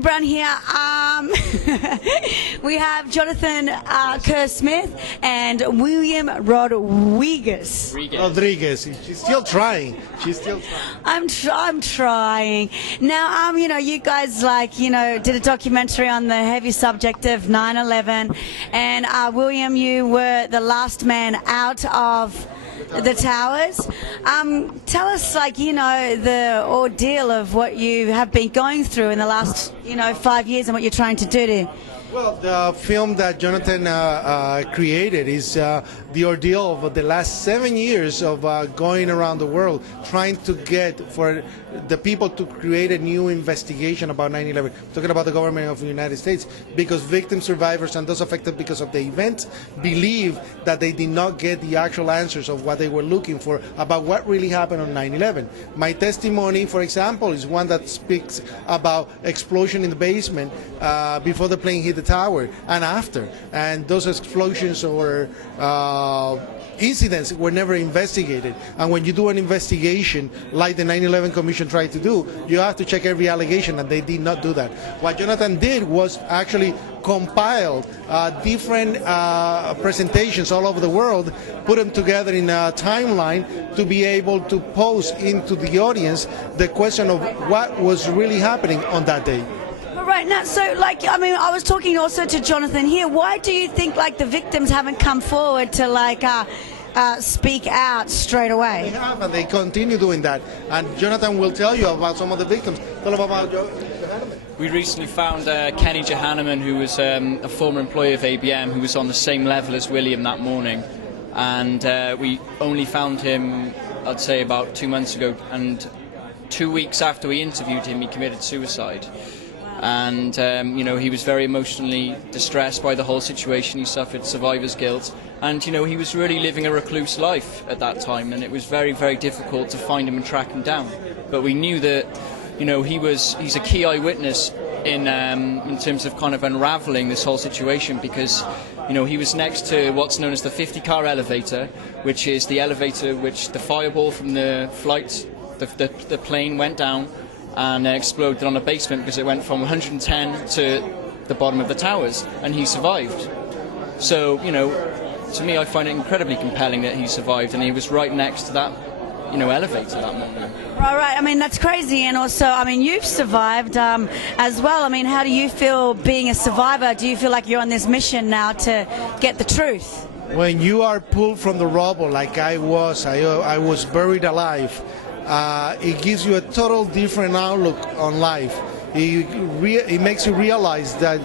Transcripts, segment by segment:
Brown here. We have Jonathan Kerr Smith and William Rodriguez. She's still trying. I'm trying. Now, you guys did a documentary on the heavy subject of 9/11, and William, you were the last man out of the towers. Tell us, the ordeal of what you have been going through in the last, 5 years and what you're trying to do to... Well, the film that Jonathan created is the ordeal of the last 7 years of going around the world, trying to get for the people to create a new investigation about 9/11. Talking about the government of the United States, because victim survivors and those affected because of the event believe that they did not get the actual answers of what they were looking for about what really happened on 9/11. My testimony, for example, is one that speaks about explosion in the basement before the plane hit the tower and after, and those explosions or incidents were never investigated. And when you do an investigation like the 9/11 Commission tried to do, you have to check every allegation, and they did not do that. What Jonathan did was actually compiled different presentations all over the world, put them together in a timeline to be able to pose into the audience the question of what was really happening on that day. Right now, so I was talking also to Jonathan here. Why do you think the victims haven't come forward to speak out straight away? They have, and they continue doing that. And Jonathan will tell you about some of the victims. Tell them about Johanneman. We recently found Kenny Johanneman, who was a former employee of ABM, who was on the same level as William that morning. And we only found him, I'd say, about 2 months ago. And 2 weeks after we interviewed him, he committed suicide. And he was very emotionally distressed by the whole situation. He suffered survivor's guilt, and he was really living a recluse life at that time, and it was very, very difficult to find him and track him down. But we knew that he's a key eyewitness in terms of kind of unraveling this whole situation, because he was next to what's known as the 50-car elevator, which is the elevator which the fireball from the flight, the plane went down and exploded on a basement, because it went from 110 to the bottom of the towers, and he survived. So, to me, I find it incredibly compelling that he survived, and he was right next to that, elevator that morning. Right. That's crazy, and also, you've survived as well. How do you feel being a survivor? Do you feel like you're on this mission now to get the truth? When you are pulled from the rubble, like I was buried alive. It gives you a total different outlook on life. It makes you realize that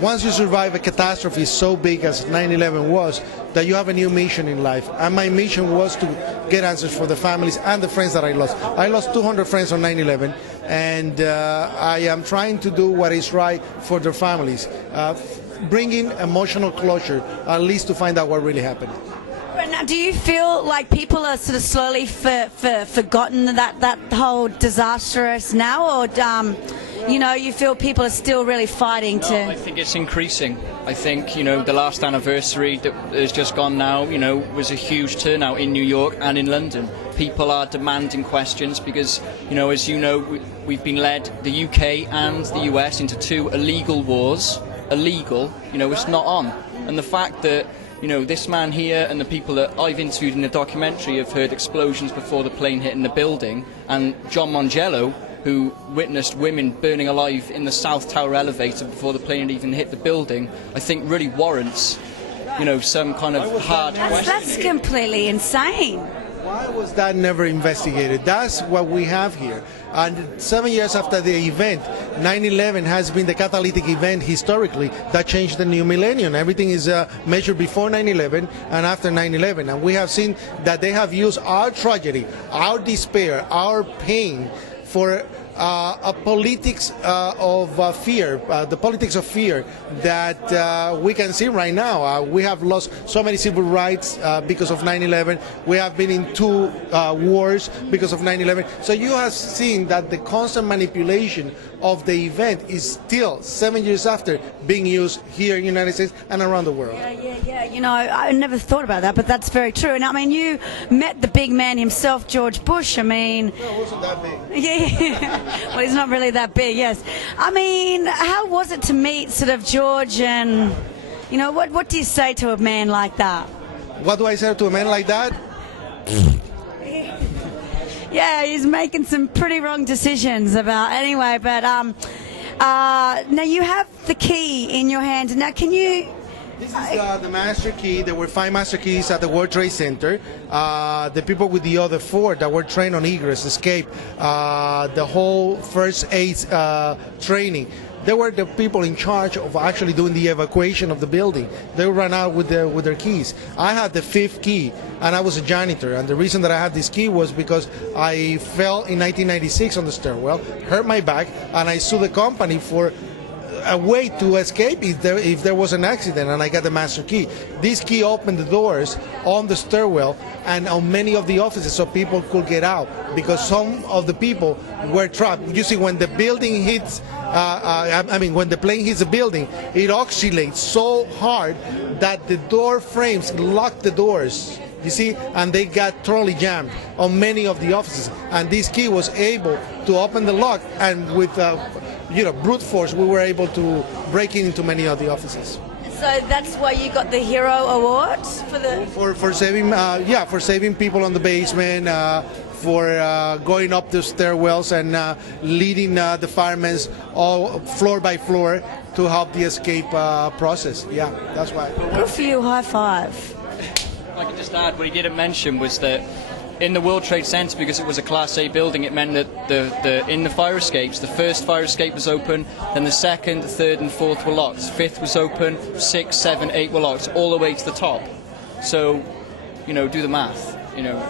once you survive a catastrophe so big as 9/11 was, that you have a new mission in life. And my mission was to get answers for the families and the friends that I lost. I lost 200 friends on 9/11, and I am trying to do what is right for their families, bringing emotional closure, at least to find out what really happened. Now, do you feel like people are sort of slowly forgotten that whole disastrous now, or you feel people are still really fighting to? No, I think it's increasing. I think the last anniversary that has just gone now, was a huge turnout in New York and in London. People are demanding questions because, as we've been led, the UK and the US, into two illegal wars. Illegal, it's not on, and the fact that this man here and the people that I've interviewed in the documentary have heard explosions before the plane hit in the building, and John Mangello, who witnessed women burning alive in the South Tower elevator before the plane had even hit the building, I think really warrants, some kind of hard question. That's completely insane. Why was that never investigated? That's what we have here. And 7 years after the event, 9/11 has been the catalytic event historically that changed the new millennium. Everything is measured before 9/11 and after 9/11. And we have seen that they have used our tragedy, our despair, our pain for a politics of fear, the politics of fear that we can see right now. We have lost so many civil rights because of 9/11. We have been in two wars because of 9/11. So you have seen that the constant manipulation of the event is still 7 years after being used here in the United States and around the world. Yeah. I never thought about that, but that's very true. And you met the big man himself, George Bush. No, it wasn't that big. Yeah. Well, he's not really that big, yes. I mean, how was it to meet sort of George and, you know, what do you say to a man like that? What do I say to a man like that? Yeah, he's making some pretty wrong decisions about, anyway, but now you have the key in your hand. Now, can you... This is the master key. There were 5 master keys at the World Trade Center. The people with the other 4 that were trained on egress, escape, the whole first aid training. They were the people in charge of actually doing the evacuation of the building. They ran out with their keys. I had the 5th key, and I was a janitor. And the reason that I had this key was because I fell in 1996 on the stairwell, hurt my back, and I sued the company for a way to escape if there was an accident, and I got the master key. This key opened the doors on the stairwell and on many of the offices so people could get out, because some of the people were trapped. You see, when the building hits, when the plane hits the building, it oscillates so hard that the door frames lock the doors. You see, and they got totally jammed on many of the offices. And this key was able to open the lock, and with brute force, we were able to break into many of the offices. So that's why you got the Hero Award for saving, for saving people on the basement, for going up the stairwells and leading the firemen all floor by floor to help the escape process. Yeah, that's why. Good for you. High five. I can just add, what he didn't mention was that in the World Trade Center, because it was a Class A building, it meant that in the fire escapes, the first fire escape was open, then the second, third and fourth were locked. 5th was open, 6, 7, 8 were locked, all the way to the top. So, do the math.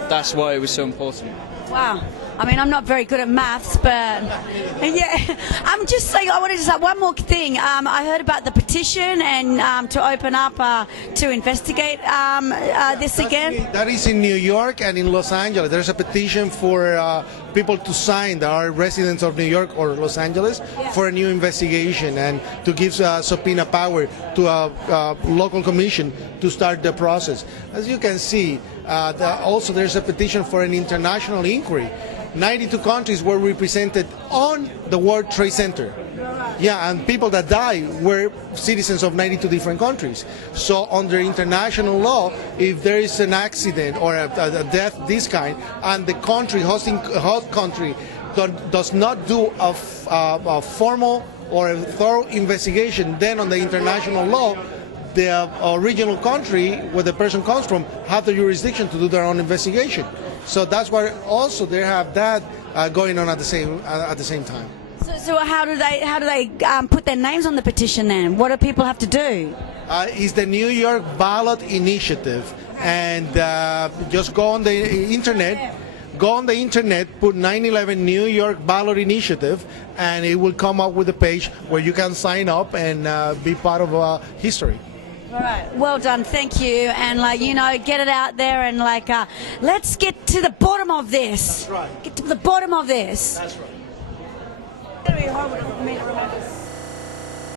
That's why it was so important. Wow. I mean, I'm not very good at maths, but yeah, I'm just saying, I wanted to say one more thing. I heard about the petition and to open up to investigate this again. That is in New York and in Los Angeles. There's a petition for people to sign that are residents of New York or Los Angeles for a new investigation and to give subpoena power to a local commission to start the process. As you can see, also there's a petition for an international inquiry. 92 countries were represented on the World Trade Center. Yeah, and people that died were citizens of 92 different countries. So under international law, if there is an accident or a death this kind, and the country, host country, does not do a formal or a thorough investigation, then on the international law, the original country where the person comes from have the jurisdiction to do their own investigation. So that's why also they have that going on at the same time. So how do they put their names on the petition then? What do people have to do? It's the New York Ballot Initiative, and just go on the internet. Go on the internet, put 9/11 New York Ballot Initiative, and it will come up with a page where you can sign up and be part of history. All right. Well done. Thank you. And get it out there and let's get to the bottom of this. That's right. Get to the bottom of this. That's right. It's going to be horrible for me to remember.